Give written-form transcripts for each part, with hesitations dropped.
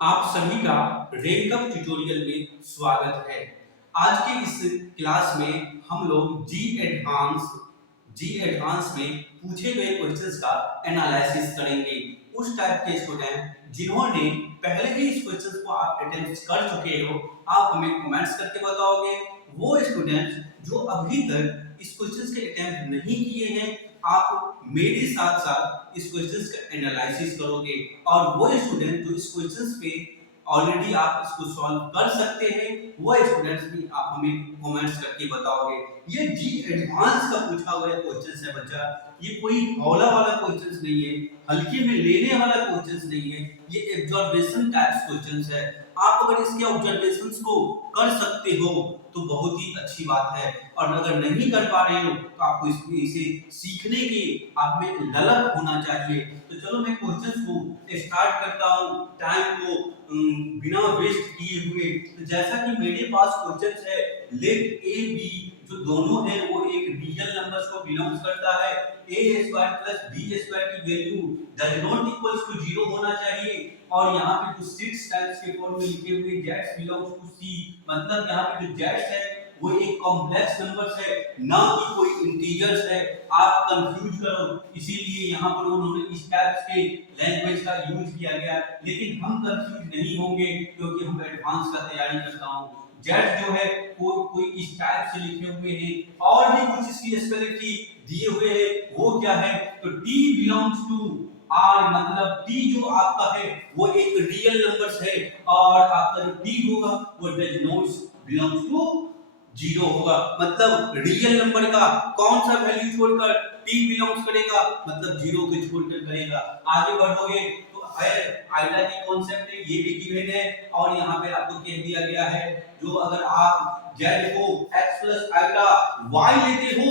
आप सभी का रैंकअप ट्यूटोरियल में स्वागत है। आज के इस क्लास में हम लोग जी एडवांस में पूछे गए क्वेश्चंस का एनालिसिस करेंगे। उस टाइप के स्टूडेंट जिन्होंने पहले ही इस क्वेश्चंस को आप अटेम्प्ट कर चुके हो, आप हमें कमेंट्स करके बताओगे। वो स्टूडेंट जो अभी तक इस क्वेश्चंस के अटेम्प्ट नहीं किए हैं, आप मेरे साथ साथ इस क्वेश्चंस का एनालिसिस करोगे। और वो स्टूडेंट जो इस क्वेश्चंस पे ऑलरेडी आप इसको सॉल्व कर सकते हैं, वो स्टूडेंट्स भी आप हमें कमेंट्स करके बताओगे। ये जी एडवांस का पूछा हुआ क्वेश्चंस है बच्चा, ये कोई हौला वाला क्वेश्चंस नहीं है, हल्के में लेने वाला क्वेश्चंस नहीं है, ये ऑब्जर्वेशन टाइप्स क्वेश्चंस है। आप अगर इसके ऑब्जर्वेशंस को कर सकते हो तो बहुत ही अच्छी बात है, और अगर नहीं कर पा रहे हो तो आपको इसे सीखने की आप में ललक होना चाहिए। तो चलो मैं क्वेश्चंस को स्टार्ट करता हूँ टाइम को बिना वेस्ट किए हुए। तो जैसा कि मेरे पास क्वेश्चंस है, लेट ए बी जो दोनों है वो एक रियल नंबर्स को बिलोंग्स करता है। A square plus B square की value does not equals to 0 होना चाहिए। और यहाँ पे कुछ 6 टाइप्स के फॉर्म में लिखे हुए जेड्स बिलोंग्स टू सी, मतलब यहाँ पे जो जेड्स है वो एक कॉम्प्लेक्स नंबर्स है, ना कि कोई इंटीजर्स है। आप कंफ्यूज करो, इसीलिए यहाँ पर उन्होंने इस टाइप्स के लैंग्वेज का यूज किया गया। लेकिन हम कंफ्यूज नहीं होंगे क्योंकि हम एडवांस का तैयारी करता हूँ। जेड जो है कोई इस टाइप से लिखे हुए हैं, और भी कुछ इसकी स्पेलिटी दिए हुए हैं। वो क्या है, तो टी बिलोंग्स टू आर, मतलब टी जो आपका है वो एक रियल नंबर्स है, और आपका जो टी होगा वो डज नॉट बिलोंग्स टू 0 होगा। मतलब रियल नंबर का कौन सा वैल्यू छोड़कर टी बिलोंग्स करेगा, मतलब 0 को छोड़कर करेगा। आगे बढ़ोगे तो है आइडा की कॉन्सेप्ट है, ये भी गिवन है, और यहाँ पे आपको कह दिया गया है जो अगर आप z को x प्लस आइडा y लेते हो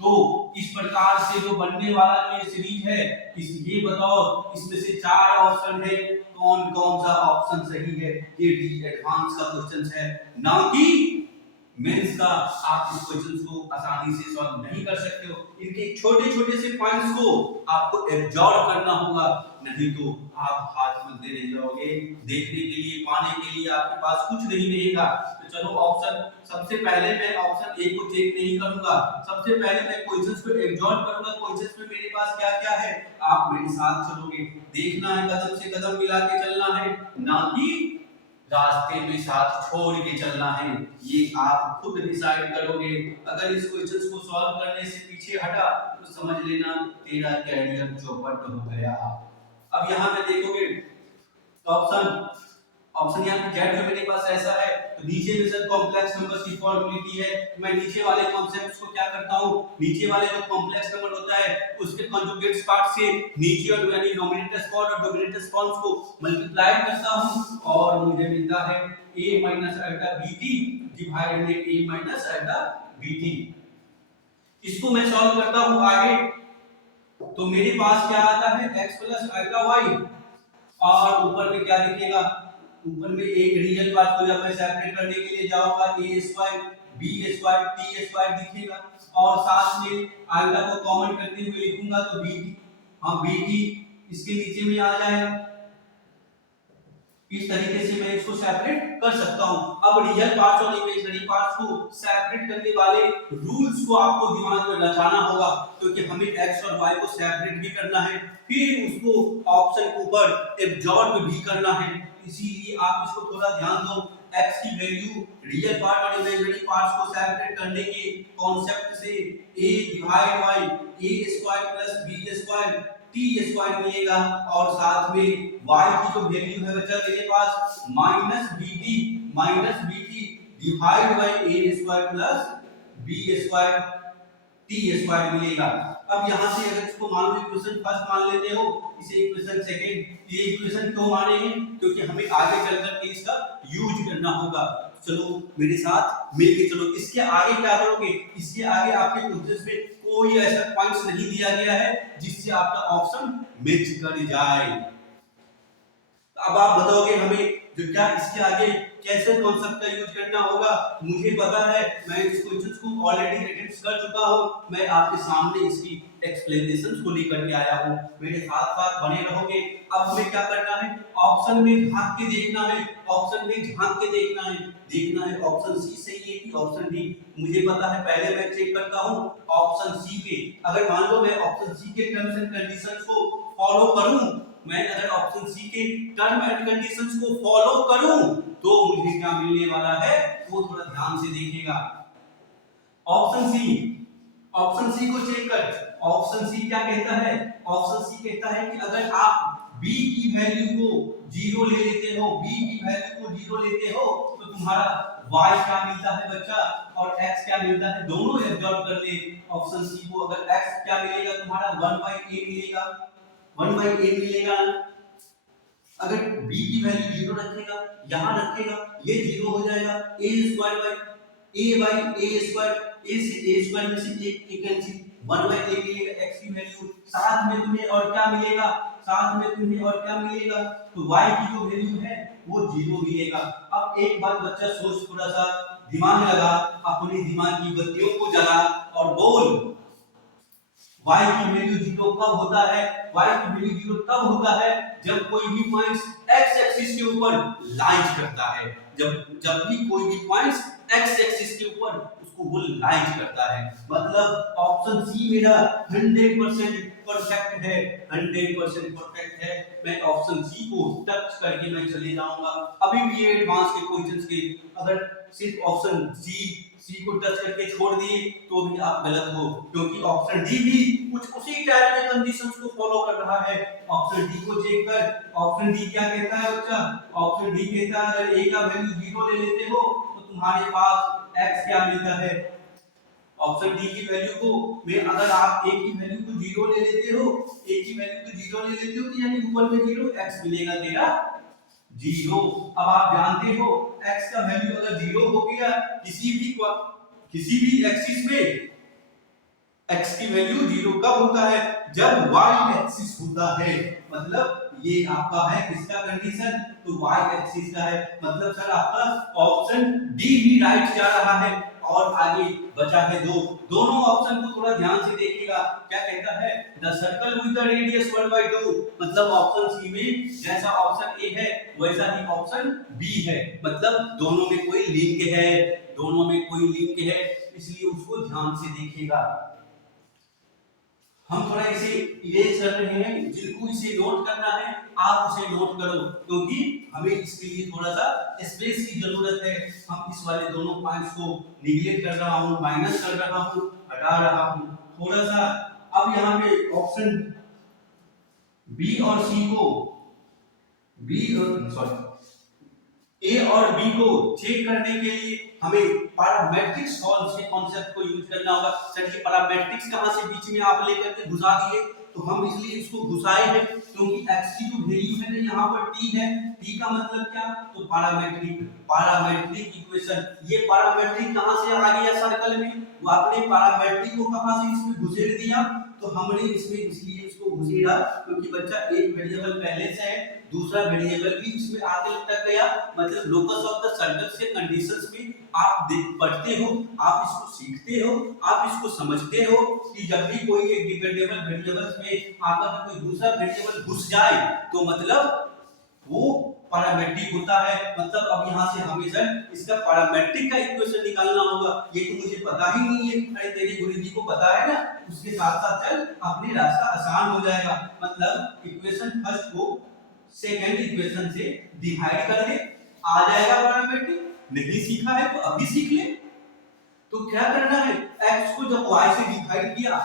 तो इस प्रकार से जो बनने वाला जो ये सीरीज है, ये बताओ इसमें से 4 ऑप्शन है, कौन कौन सा ऑप्शन सही है। ये एडवांस का क्वेश्चन है, ना कि मेंस का। आप इस क्वेश्चन को आसानी से सॉल्व नहीं कर सकते हो, इनके छोटे छोटे से पॉइंट्स को आपको एब्जॉर्ब करना होगा, नहीं तो आप हाथ मत दे जाओगे। देखने के लिए, पाने के लिए आपके पास कुछ नहीं रहेगा। तो चलो ऑप्शन, सबसे पहले मैं ऑप्शन ए को चेक नहीं करूंगा, सबसे पहले मैं क्वेश्चंस को एब्जॉर्ब करूंगा। क्वेश्चंस में मेरे पास क्या क्या है, आप मेरे साथ चलोगे, देखना है, कदम से कदम मिला के चलना है, ना कि रास्ते में साथ छोड़ के चलना है। ये आप खुद डिसाइड करोगे। अगर इस क्वेश्चंस को सॉल्व करने से पीछे हटा तो समझ लेना तेरा कैरियर चौपट हो गया। अब यहाँ पे देखोगे ऑप्शन ऑप्शन यहाँ पे जेड जो मेरे पास ऐसा है, तो नीचे में सर कॉम्प्लेक्स नंबर्स की फॉर्मूलिटी है। मैं नीचे वाले कॉन्सेप्ट्स को क्या करता हूँ, नीचे वाले जो कॉम्प्लेक्स नंबर होता है उसके कंजुगेट्स पार्ट से नीचे और यानी नोमिनेटर्स पार्ट और डोमिनेटर्स फॉर्म्स को मल्टीप्लाई करता हूँ, और मुझे मिलता है a माइनस आइटा bt डिवाइड में a माइनस आइटा bt। इसको मैं सॉल्व करता हूँ आगे, तो मेरे पास क्या आता है x प्लस आइटा y, और ऊपर में क्या दिखेगा, ऊपर में एक रियल पार्ट को जब मैं सेपरेट करने के लिए जाऊंगा a square b square t square दिखेगा, और साथ में आइटा को कॉमन करते हुए लिखूंगा तो bt, हाँ bt इसके नीचे में आ जाएगा। इस तरीके से मैं इसको सेपरेट कर सकता हूं। अब रियल पार्ट्स और इमेजिनरी पार्ट्स को सेपरेट करने वाले रूल्स को आपको दिमाग में रचाना होगा, क्योंकि हमें x और y को सेपरेट भी करना है, फिर उसको ऑप्शन के ऊपर एब्जॉर्ब भी करना है। इसीलिए आप इसको थोड़ा ध्यान दो। x की वैल्यू रियल पार्ट और इमेजिनरी पार्ट्स को सेपरेट करने के कॉन्सेप्ट से a divide by a square plus b square t square मिलेगा, और साथ में y की जो वैल्यू है बच्चा मेरे पास minus bt divide by a square plus b square t square मिलेगा। अब यहां से अगर इसको मान लो इक्वेशन फर्स्ट मान लेते हो, इसे इक्वेशन सेकंड, ये इक्वेशन क्यों माने हैं, क्योंकि हमें आगे चलकर के इसका यूज करना होगा। चलो मेरे साथ मिलके चलो। इसके आगे क्या करोगे, इसके आगे आपके क्वेश्चन में कोई ऐसा पॉइंट्स नहीं दिया गया है जिससे आपका ऑप्शन मैच कर जाए। अब आप बताओगे हमें जो क्या इसके आगे कैसे कॉन्सेप्ट का यूज करना होगा मुझे पता है, मैं इस क्वेश्चंस को ऑलरेडी अटेम्प्ट कर चुका हूं, मैं आपके सामने इसकी एक्सप्लेनेशंस को लेकर के आया हूं, मेरे साथ साथ बने रहोगे। अब हमें क्या करना है, ऑप्शन में झांक के देखना है, ऑप्शन में झांक के देखना है ऑप्शन सी सही है कि ऑप्शन डी। मुझे पता है, पहले मैं चेक करता हूं ऑप्शन सी पे, अगर मान लो मैं ऑप्शन सी के टर्म्स एंड कंडीशंस को फॉलो करूं, मैं अगर ऑप्शन सी के टर्म एंड कंडीशंस को फॉलो करूं तो मुझे क्या मिलने वाला है वो थोड़ा ध्यान से देखिएगा। ऑप्शन सी को चेक कर, ऑप्शन सी क्या कहता है, ऑप्शन सी कहता है कि अगर आप b की वैल्यू को 0 ले लेते हो, b की वैल्यू को 0 लेते हो तो तुम्हारा y क्या मिलता है बच्चा और x क्या मिलता है, दोनों एब्जॉर्ब कर ले। ऑप्शन सी को अगर x क्या मिलेगा तुम्हारा 1/a मिलेगा, 1/a मिलेगा। अगर b की वैल्यू 0 रखेगा, यहां रखेगा, ये 0 हो जाएगा, a square bye a square, a से a स्क्वायर में से एक कैंसिल, 1/a मिलेगा x की वैल्यू, साथ में तुम्हें और क्या मिलेगा, तो y की जो वैल्यू है वो 0 मिलेगा। अब एक बात बच्चा सोच, थोड़ा सा दिमाग लगा, अपने दिमाग की बत्तियों को जला और बोल, y की वैल्यू 0 कब होता है, y की वैल्यू 0 तब होता है जब कोई भी पॉइंट x एक्सिस के ऊपर लाइज करता है, जब भी कोई भी पॉइंट x एक्सिस के ऊपर उसको वो लाइज करता है। मतलब ऑप्शन सी मेरा 100% परफेक्ट है, 100% परफेक्ट है। मैं ऑप्शन सी को टच करके मैं चले जाऊंगा। अभी भी ये एडवांस के क्वेश्चंस के अगर सिर्फ ऑप्शन सी को टच करके छोड़ दिए तो भी आप गलत हो, क्योंकि ऑप्शन डी भी कुछ उसी टाइप के कंडीशंस को फॉलो कर रहा है। ऑप्शन डी को चेक कर, ऑप्शन डी क्या कहता है बच्चा, ऑप्शन डी कहता है अगर a का वैल्यू 0 ले लेते हो तो तुम्हारे पास x क्या मिलता है। ऑप्शन डी की वैल्यू को में अगर आप a की वैल्यू को 0 ले लेते हो, a की वैल्यू को 0 ले लेते हो तो यानी ऊपर में 0, x मिलेगा तेरा 0। अब आप जानते हो x का वैल्यू अगर 0 हो गया किसी भी एक्सिस में, x की वैल्यू 0 कब होता है, जब y एक्सिस होता है। मतलब ये आपका है किसका कंडीशन, तो y एक्सिस का है। मतलब सर आपका ऑप्शन डी ही राइट जा रहा है और आगे बचा है दोनों ऑप्शन को थोड़ा ध्यान से देखिएगा। क्या कहता है, the circle with the radius 1/2, मतलब ऑप्शन सी में जैसा ऑप्शन ए है वैसा ही ऑप्शन बी है, मतलब दोनों में कोई लिंक है, इसलिए उसको ध्यान से देखिएगा। हम थोड़ा इसे इरेज कर रहे हैं, जिनको इसे नोट करना है आप उसे नोट करो, क्योंकि हमें इसके लिए थोड़ा सा स्पेस की जरूरत है। हम इस वाले दोनों पॉइंट्स को निगलेक्ट कर रहा हूं, माइनस कर रहा हूं, हटा रहा हूं थोड़ा सा। अब यहाँ पे ऑप्शन बी और सी को ए और बी को चेक करने के लिए हमें पैरामेट्रिक सॉल्व के कॉन्सेप्ट को यूज करना होगा। सर ये पैरामेट्रिक्स कहां से बीच में आप लेकर के घुसा दिए, तो हम इसलिए इसको घुसाए हैं क्योंकि x की जो वैल्यू है ना यहाँ पर t है, t का मतलब क्या, तो पैरामेट्रिक इक्वेशन। ये पैरामेट्रिक कहां से आ गया सर्कल में, वो आपने पैरामेट्रिक को कहां से इसमें घुसेड़ दिया, तो हमने इसमें इसलिए इसको घुसेड़ा क्योंकि बच्चा एक वेरिएबल पहले से है, दूसरा वेरिएबल भी इसमें आगे लग गया। मतलब लोकस ऑफ द सर्कल से कंडीशंस में आप पढ़ते हो, आप इसको सीखते हो, आप इसको समझते हो कि जब भी कोई एक डिपेंडेबल वेरिएबल्स में आपका कोई दूसरा वेरिएबल घुस जाए तो मतलब वो पैरामेट्रिक होता है। मतलब अब यहाँ से हमें सर इसका पैरामेट्रिक का इक्वेशन निकालना होगा, ये तो मुझे पता ही नहीं है। अरे तेरे गुरुजी को पता है ना, उसके साथ साथ चल अपने रास्ता आसान हो जाएगा। मतलब इक्वेशन फर्स्ट को सेकंड इक्वेशन से डिवाइड कर दे, आ जाएगा पैरामेट्रिक। नहीं सीखा है तो अभी सीख ले। तो क्या करना है, x को जब y से डिवाइड किया,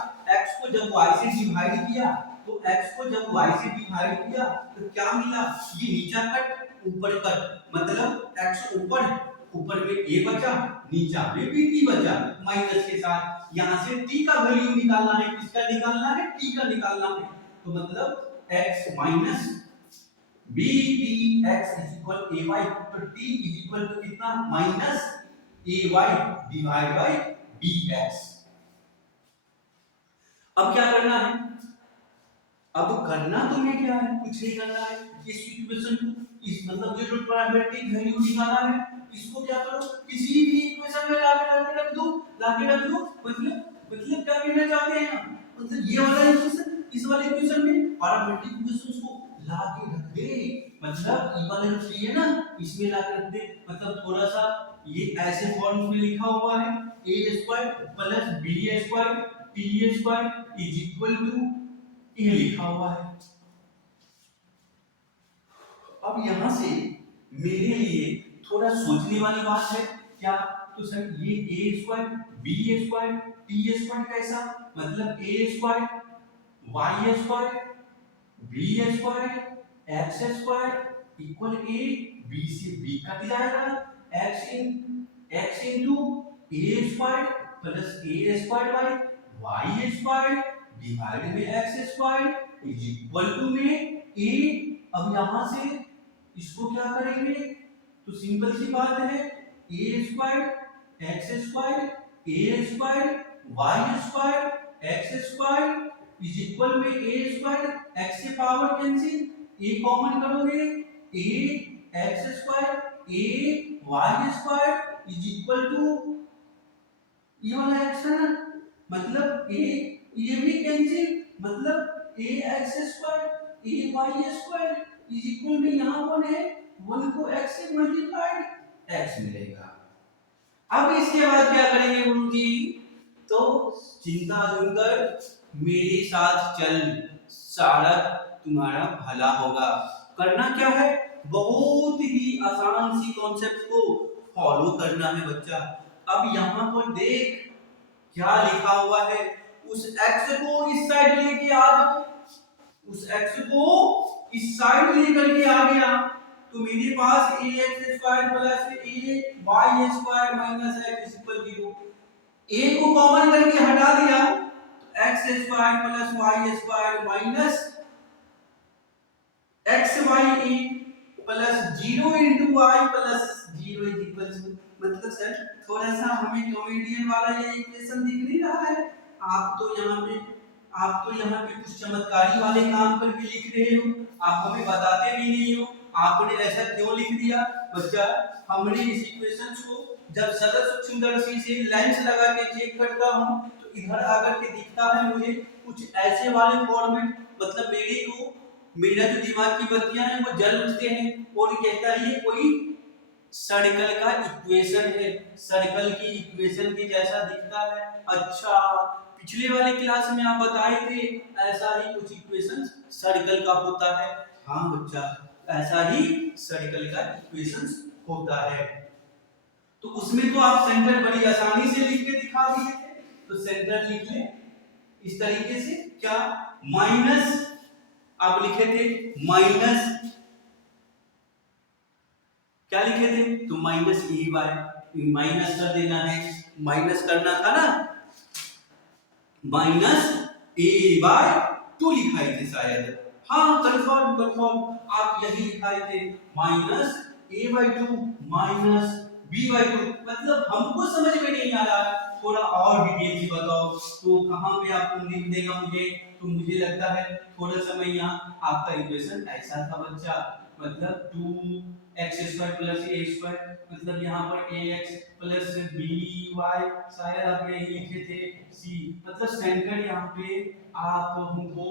तो x को जब y से डिवाइड किया तो क्या मिला, ये नीचा कट ऊपर कट, मतलब x ऊपर में a बचा, नीचा में भी t बचा माइनस के साथ। यहां से t का वैल्यू निकालना है, किसका निकालना है, t का निकालना है। तो मतलब x minus b dx equal ay, तो t इक्वल टू कितना, minus ay divide by bx। अब क्या करना है, अब करना तुम्हें क्या है, कुछ नहीं करना है। इस इक्वेशन को इस मतलब जो पैरामीट्रिक वैल्यू निकाला है इसको क्या करो किसी भी इक्वेशन में लाके रख दो मतलब क्या कहना चाहते हैं हम मतलब ये वाला इक्वेशन इस वाले इक्वेशन में पैरामीट्रिक इक्वेशंस को लाके रख दे मतलब ये वाले जो है ना इसमें लाके रख दे मतलब थोड़ा सा ये ऐसे फॉर्म में लिखा हुआ है a square plus b square t square is equal to ये लिखा हुआ है। अब यहां से मेरे लिए थोड़ा सोचने वाली बात है क्या तो सर ये a square b square t square कैसा मतलब a square y square b square x square equal a b से b कट जाएगा x into a square plus a square by y square divide में x square is equal to में a। अब यहां से इसको क्या करेंगे तो सिंपल सी बात है a square x square a square y square x square is equal में a स्क्वायर x से पावर कैंसिल a कॉमन करोगे a x square a y square is equal to ये वाला x है ना मतलब a ये भी कैंसिल मतलब a x square a y square is equal में यहां 1 है 1 को x से मल्टीप्लाइड x मिलेगा। अब इसके बाद क्या करेंगे गुरुजी तो चिंता न कर मेरे साथ चल सारा तुम्हारा भला होगा। करना क्या है बहुत ही आसान सी कॉन्सेप्ट को फॉलो करना है बच्चा। अब यहाँ पर देख क्या लिखा हुआ है उस x को इस साइड लेके आ जाओ उस x को इस साइड लेकर के आ गया तो मेरे पास ax square plus ay square minus x equal 0 a को कॉमन करके हटा दिया तो x square plus y square minus xy plus 0 into y plus 0 is equal to मतलब सर थोड़ा सा हमें कॉमेडियन वाला ये इक्वेशन दिख नहीं रहा है आप तो यहाँ पे कुछ चमत्कारी वाले काम करके लिख रहे हो आप हमें बताते भी नहीं हो आपने ऐसा क्यों लिख दिया बच्चा। हमने इस इक्वेशंस को जब सरल सूक्ष्मदर्शी से लेंस लगा के चेक करता हूं तो इधर आकर के दिखता है मुझे कुछ ऐसे वाले फॉर्मेट मतलब मेरा जो दिमाग की बत्तियां हैं वो जल उठते हैं और कहता है ये कोई सर्कल का इक्वेशन है सर्कल की इक्वेशन के जैसा दिखता है। अच्छा पिछले वाले क्लास में आप बताए थे ऐसा ही कुछ इक्वेशन सर्कल का होता है। हाँ बच्चा ऐसा ही सर्कल का इक्वेशन होता है तो उसमें तो आप सेंटर बड़ी आसानी से लिख के दिखा दिए थे तो सेंटर लिख ले इस तरीके से क्या माइनस आप लिखे थे माइनस क्या लिखे थे तो माइनस e बाय माइनस कर देना है माइनस करना था ना माइनस a बाय 2 लिखाए थे शायद। हाँ कंफर्म आप यही लिखाए थे minus a by 2 minus b by 2 मतलब हमको समझ में नहीं आ रहा थोड़ा और डिटेल से बताओ तो कहां पे आपको लिख देगा मुझे तो मुझे लगता है थोड़ा समय यहाँ आपका इक्वेशन ऐसा था बच्चा मतलब 2x square plus a square मतलब यहाँ पर ax प्लस by शायद आप यही लिखे थे c मतलब सेंटर यहाँ पे आप हमको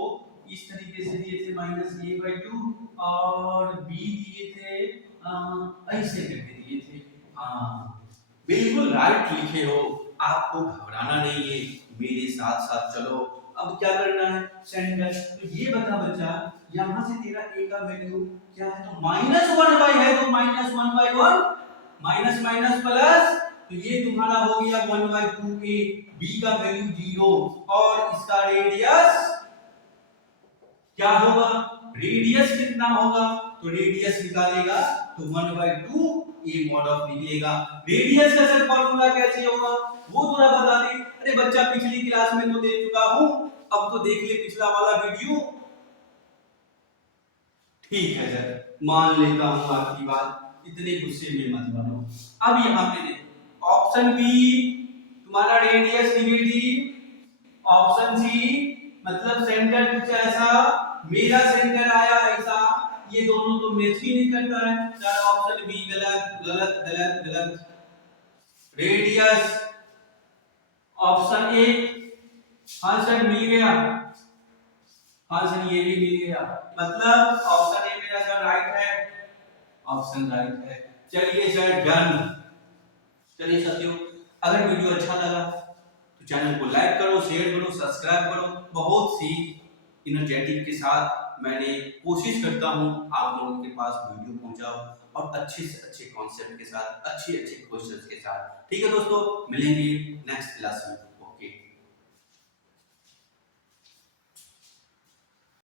इस तरीके से दिए थे माइनस a बाई 2 और b दिए थे ऐसे करके दिए थे। हाँ बिल्कुल राइट लिखे हो आपको घबराना नहीं है मेरे साथ साथ चलो। अब क्या करना है सेंटर तो ये बता बच्चा यहां से तेरा a का वैल्यू क्या है तो -1 है तो -1/1 माइनस माइनस प्लस तो ये तुम्हारा हो गया 1/2a b का वैल्यू 0 और इसका रेडियस क्या होगा रेडियस कितना होगा तो रेडियस निकालेगा तो 1/2 a mod ऑफ निकलेगा। रेडियस का सर फार्मूला कैसे होगा वो थोड़ा बता दे। अरे बच्चा पिछली क्लास में तो दे चुका हूं अब तो देख ले पिछला वाला वीडियो। ठीक है सर मान लेता हूं आपकी बात इतने गुस्से में मत बनो। अब यहां पे देखो ऑप्शन बी तुम्हारा रेडियस निगेटिव ऑप्शन सी मतलब सेंटर कुछ ऐसा मेरा सेंटर आया ऐसा ये दोनों तो मैच ही नहीं करता है। चार ऑप्शन बी गलत गलत गलत गलत। रेडियस ऑप्शन ए आंसर मिल गया, आंसर ये भी मिल गया, मतलब ऑप्शन ए मेरा सर राइट है, ऑप्शन राइट है। चलिए सर डन। चलिए साथियों, अगर वीडियो अच्छा लगा तो चैनल को लाइक करो, शेयर करो, सब्सक्राइब करो। बहुत सी इनर्जेटिक के साथ मैंने कोशिश करता हूँ आप लोगों के पास वीडियो पहुंचाऊं और अच्छे से अच्छे कॉन्सेप्ट के साथ, अच्छे अच्छे क्वेश्चंस के साथ। ठीक है दोस्तों, मिलेंगे नेक्स्ट क्लास में।